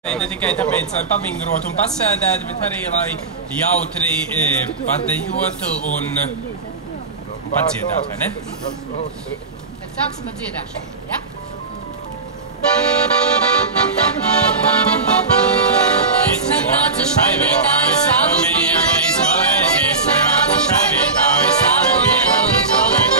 Ne tikai tāpēc, lai pavingrotu un pasēdētu, bet arī, lai jautri padejotu un padziedātu, vai ne? Tad sāksim ar dziedāšanu, ja? Es nenācu šai vietā, es savu mieru izgulēt, es nenācu šai vietā, es savu mieru izgulēt.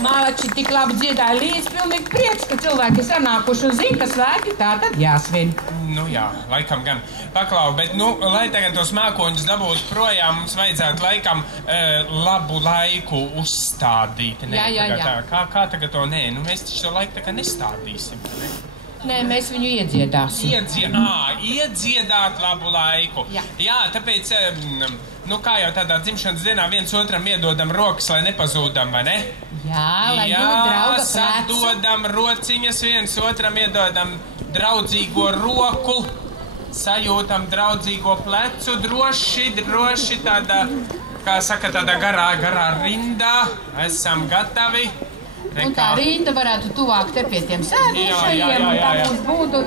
Malači tik labi dziedāja līdz, pilnīgi prieks, ka cilvēki ir sanākuši un zina, ka svētki tā tad jāsvin. Nu jā, laikam gan. Paklau, bet, lai tagad tos mākoņus dabūtu projām, mums vajadzētu laikam labu laiku uzstādīt. Ne? Jā. Kā tagad to nē? Nu, mēs taču to laiku tā kā nestādīsim, ne? Nē, mēs viņu iedziedāsim. Iedziedāt labu laiku. Jā, tāpēc, kā jau tādā dzimšanas dienā viens otram iedodam rokas, lai nepazūdam, vai ne? Jā, lai drauga sadodam rociņas, viens otram iedodam draudzīgo roku, sajūtam draudzīgo plecu, droši tāda, kā saka, tāda garā rindā, esam gatavi. Un tā rinda varētu tuvāk te pie tiem sēdošajiem, un tā mums būtu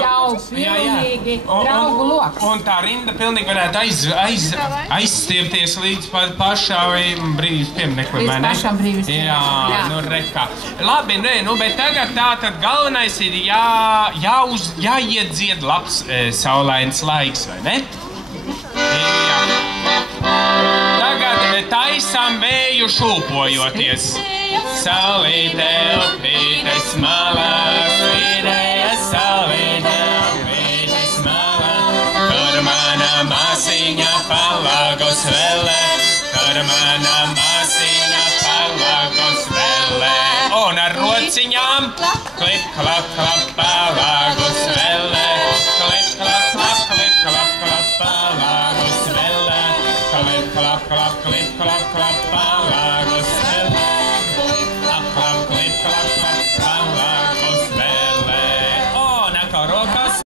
jau pilnīgi draugu loks. Un tā rinda pilnīgi varētu aizstiepties līdz pašai brīvības piemineklim, vai ne? Līdz pašam brīvības piemineklim. Jā, nu rekā. Labi, bet tagad tātad galvenais ir jāiedzied labs saulains laiks, vai ne? Jā. Tagad taisam vēju šūpojoties. Saulīte upītes malās, vidēja saulīte upītes malā. Kur mana māsiņa palagos vēlē, kur mana māsiņa palagos vēlē. Un ar rociņām klip, klap, klap, palagos vēlē. Klip, klap, klap, klip, klap, klap, palagos vēlē. Klip, klap, klap, klip.